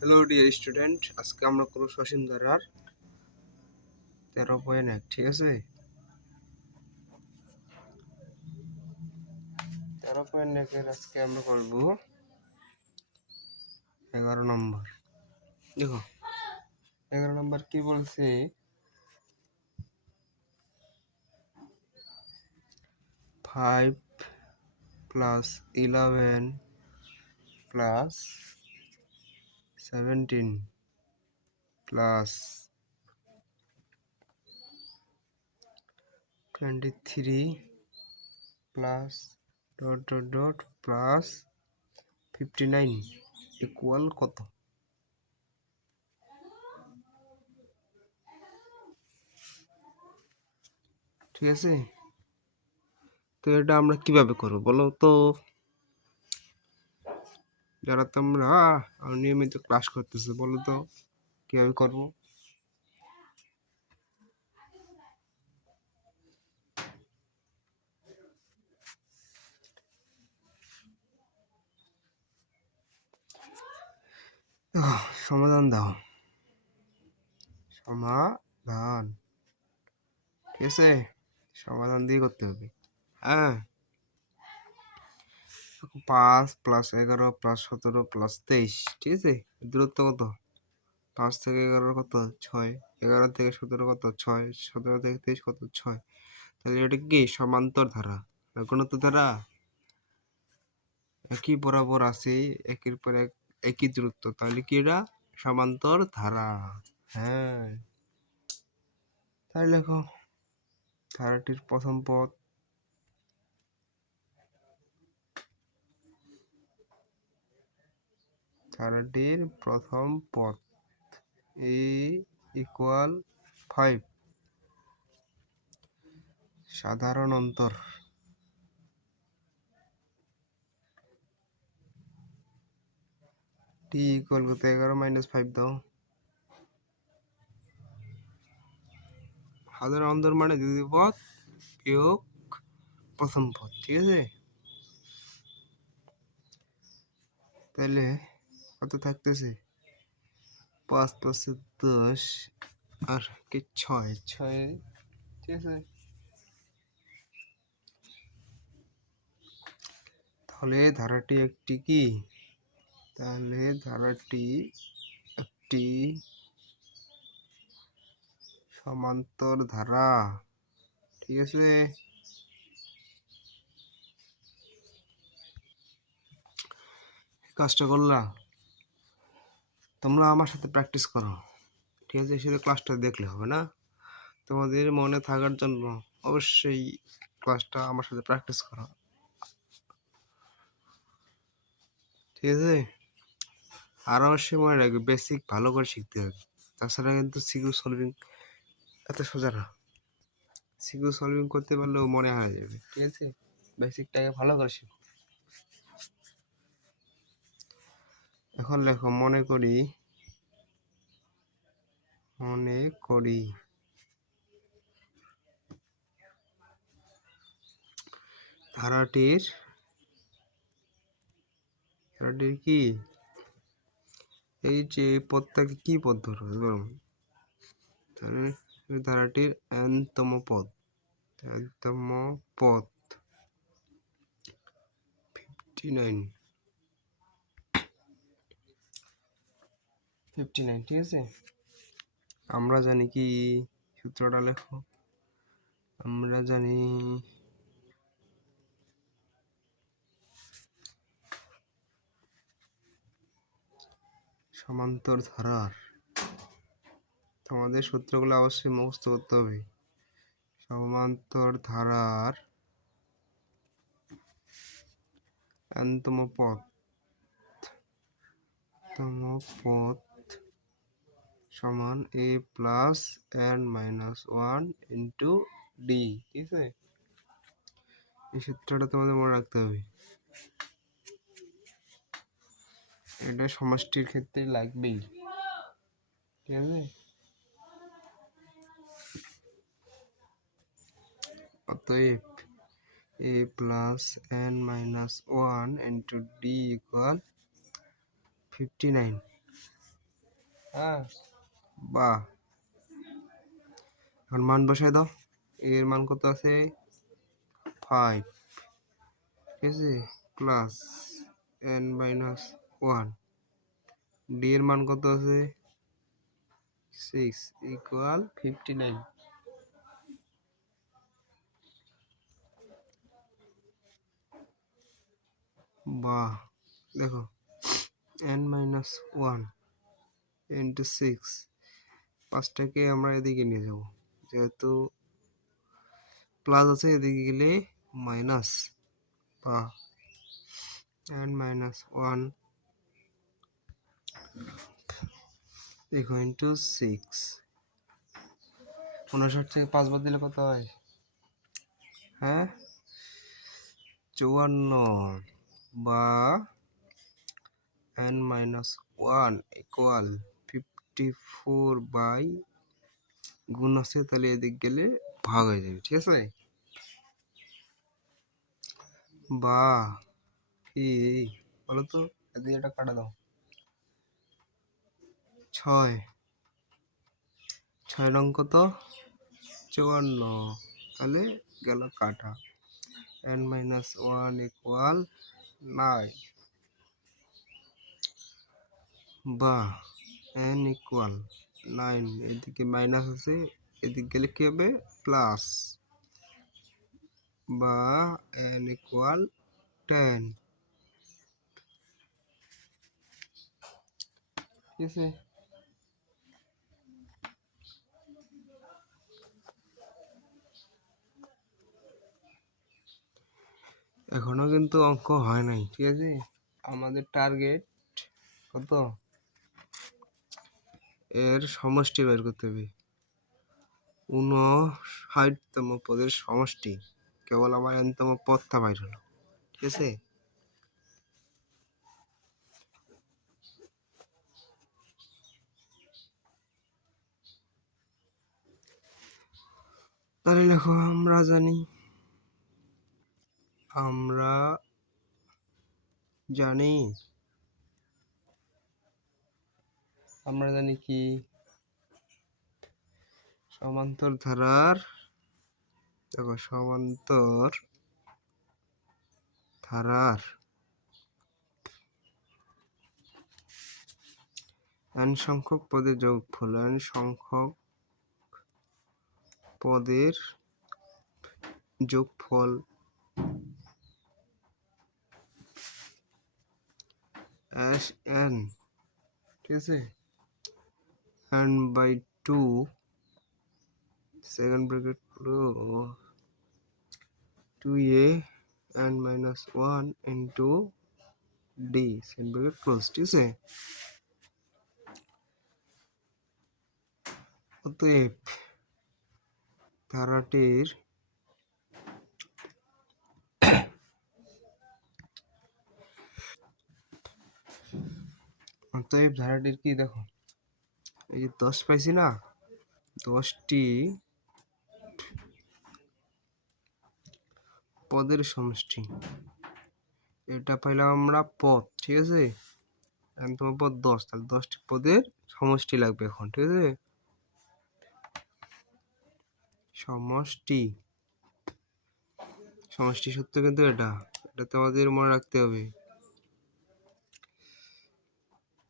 Hello dear student, আজকে আমরা করব সসীম ধারার 13.1। ঠিক আছে, 13.1 আজকে আমরা করব 11 নম্বর। দেখো 11 নম্বর কি বলছে, 5 + 11 + 17 + 23 + ... +59 ইকুয়াল কত? ঠিক আছে, তো এটা আমরা কিভাবে করব বলো তো? যারা তোমরা নিয়মিত ক্লাস করতেছো, বলো তো কিভাবে করবো? সমাধান দাও, সমাধান। ঠিক আছে, সমাধান দিয়ে করতে হবে। হ্যাঁ, 5 + 11 + 17 + 23। ঠিক আছে, দূরত্ব কত? 5 থেকে 11 কত? 6। 11 থেকে 17 কত? 6। 17 থেকে 23 কত? 6। তাহলে এটা কি সমান্তর ধারা, গুণোত্তর ধারা? একই বরাবর আছে, একের পর এক একই দূরত্ব, তাহলে কি এটা সমান্তর ধারা? হ্যাঁ, তাহলে লেখো ধারাটির প্রথম পদ, ধারাটির প্রথম পদ a = 5, সাধারণ অন্তর t = কত? 11 - 5 দাও। সাধারণ অন্তর মানে দ্বিতীয় পদ বিয়োগ প্রথম পদ। ঠিক আছে, তাহলে কত থাকতেছে? 5 + 10 আর কি 6। ঠিক আছে, তাহলে ধারাটি একটি কি? তাহলে ধারাটি একটি সমান্তর ধারা। ঠিক আছে, কাজটা করলা, তোমরা আমার সাথে প্র্যাকটিস করো। ঠিক আছে, শুধু ক্লাসটা দেখলে হবে না, তোমাদের মনে থাকার জন্য অবশ্যই ক্লাসটা আমার সাথে প্র্যাকটিস করো। ঠিক আছে, আর অবশ্যই মনে রাখবে বেসিক ভালো করে শিখতে হবে, তাছাড়া কিন্তু সিকিউ সলভিং এত সোজা না। সিকিউ সলভিং করতে পারলেও মনে হারা যাবে। ঠিক আছে, বেসিকটাকে ভালো করে শিখো। এখন লেখো, মনে করি ধারাটির কি, এই যে পদটাকে কি পদ ধরবে বলুন? তাহলে ধারাটির n-তম পদ 59। ঠিক আছে, আমরা জানি কি, সূত্রটা লেখো। আমরা জানি সমান্তর ধারার, তোমাদের সূত্রগুলো অবশ্যই মুখস্থ করতে হবে। সমান্তর ধারার n-তম পদ সমান a + n - 1 * d। ঠিক আছে, এই সূত্রটা তোমাদের মনে রাখতে হবে, এটা সমষ্টির ক্ষেত্রে লাগবেই। ঠিক আছে, অতএব a + n - 1 * d = 59। হ্যাঁ, বাহ। এখন মান বসাই দাও। এর মান কত আছে? 5, ঠিক আছে, প্লাস n-1। ডি এর মান কত আছে? 6 ইকুয়াল 59। বাহ, দেখো n-1 ইন্টু 6, 5টাকে আমরা এদিকে নিয়ে যাব, যেহেতু প্লাস আছে এদিকে গেলে মাইনাস। বা n-1 দেখো ইন্টু 6, 59 থেকে 5 বাদ দিলে কত হয়? হ্যাঁ, 54। বা n-1 ইকুয়াল 54 বাই গুণ আছে, তাহলে এদিক গেলে ভাগ হয়ে যাবে, ঠিক আছে। বা কি বলো তো, এদিকে এটা কাটা দাও। 6 রং কত? 54, তাহলে গেল কাটা। n-1 equal 9। বা n ইকুয়াল 9, এদিকে মাইনাস আছে, এদিক গেলে কি হবে? প্লাস। বা n ইকুয়াল 10, ঠিক আছে। এখনো কিন্তু অঙ্ক হয় নাই, ঠিক আছে। আমাদের টার্গেট কত? এর সমষ্টি বের করতে হবে। 59তম পদের সমষ্টি, কেবল আমার n তম পদটা বাইর হলো, ঠিক আছে। তাহলে দেখো, আমরা জানি কি সমান্তর ধারার, দেখো সমান্তর ধারার n সংখ্যক পদের যোগফল, n সংখ্যক পদের যোগফল n, ঠিক আছে, n/2 second bracket 2a n-1 into D second bracket close, ঠিক আছে। অতএব ধারাটির কি দেখো, এই যে 10 পাইছি না, 10টি পদের সমষ্টি। এটা পাইলাম আমরা পদ, ঠিক আছে। তোমার পদ 10, তাহলে 10টি পদের সমষ্টি লাগবে এখন, ঠিক আছে। সমষ্টি সূত্র কিন্তু এটা তোমাদের মনে রাখতে হবে।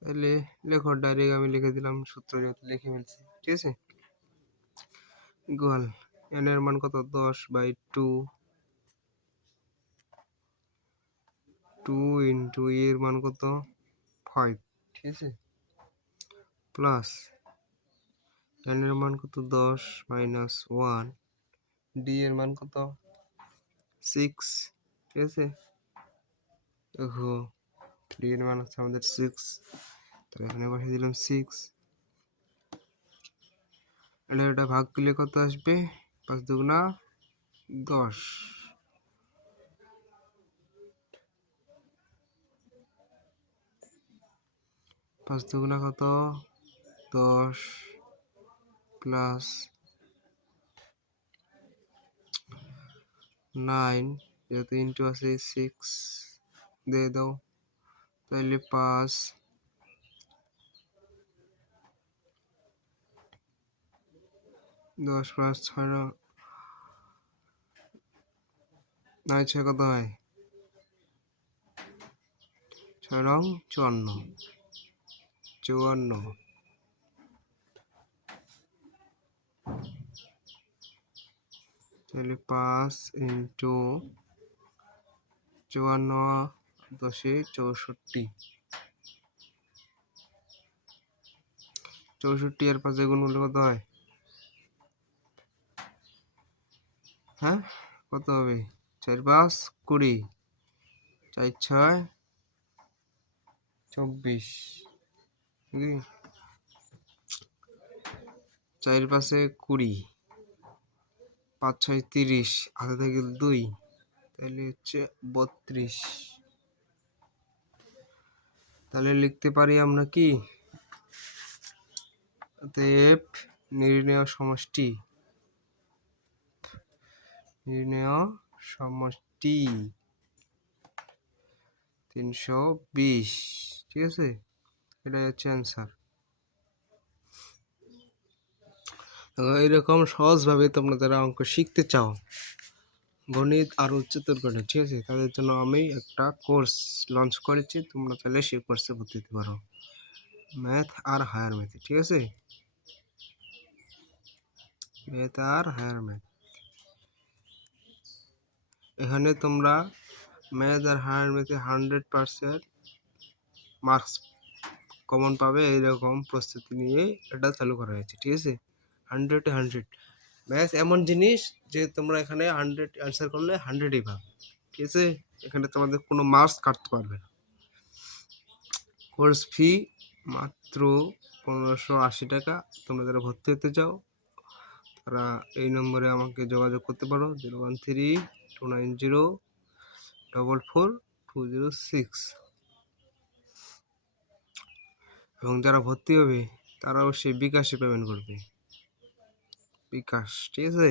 তাহলে লেখো, ডাইরেক্ট আমি লিখে দিলাম, সূত্র যেহেতু লিখে ফেলছি, ঠিক আছে। ইকুয়াল n এর মান কত? 10/2, 2 ইন্টু এর মান কত? 5, ঠিক আছে, প্লাস n এর মান কত? 10 মাইনাস 1, ডি এর মান কত? 6, ঠিক আছে। দেখো ডি এর মান হচ্ছে আমাদের 6, তাহলে এখানে বসিয়ে দিলাম 6। এটা ভাগ করলে কত আসবে? 5 দুগুণা 10, 5 দুগুণা কত? 10 প্লাস 9, যেহেতু ইন্টু আছে 6 দিয়ে দাও, তাহলে 5 10 প্লাস 6 9 6 কত হয়? 6 রং 54, 54 তাহলে 5 ইন্টু 54 10 64, 64 আর 5 গুণ করলে কত হয়? হ্যাঁ কত হবে? 4 5 20, 4 6 24, 4 5 20, 5 6 30, হাতে থেকে 2, তাহলে হচ্ছে 32। তাহলে লিখতে পারি আমরা কি? অতএব নির্ণেয় সমষ্টি 320, ঠিক আছে, এটাই হচ্ছে অ্যান্সার। এরকম সহজভাবে তোমরা যারা অঙ্ক শিখতে চাও, গণিত আর উচ্চতর গণিত, ঠিক আছে, তাদের জন্য আমি একটা কোর্স লঞ্চ করেছি, তোমরা চাইলে সেই কোর্সে ভর্তি হতে পারো, ম্যাথ আর হায়ার ম্যাথ, ঠিক আছে, ম্যাথ আর হায়ার ম্যাথ। এখানে তোমরা ম্যাথ আর হায়ার ম্যাথে 100% মার্কস কমন পাবে, এইরকম প্রস্তুতি নিয়ে এটা চালু করা হয়েছে, ঠিক আছে, 100-এ 100। ম্যাথ এমন জিনিস যে তোমরা এখানে 100 অ্যান্সার করলে 100ই পাবে, ঠিক আছে, এখানে তোমাদের কোনো মার্কস কাটতে পারবে না। কোর্স ফি মাত্র 1580 টাকা। তোমরা যারা ভর্তি হতে চাও তারা এই নম্বরে আমাকে যোগাযোগ করতে পারো, 013-290-44206। এবং যারা ভর্তি হবে তারা অবশ্যই বিকাশে পেমেন্ট করবে, বিকাশ, ঠিক আছে।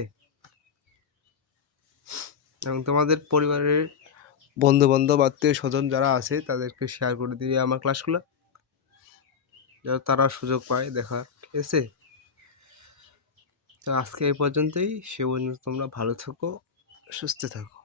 এবং তোমাদের পরিবারের বন্ধু বান্ধব আত্মীয় স্বজন যারা আছে তাদেরকে শেয়ার করে দিবে আমার ক্লাসগুলো, যাতে তারা সুযোগ পায় দেখার, ঠিক আছে। তো আজকে এই পর্যন্তই, সে পর্যন্ত তোমরা ভালো থাকো, সুস্থ থাকো।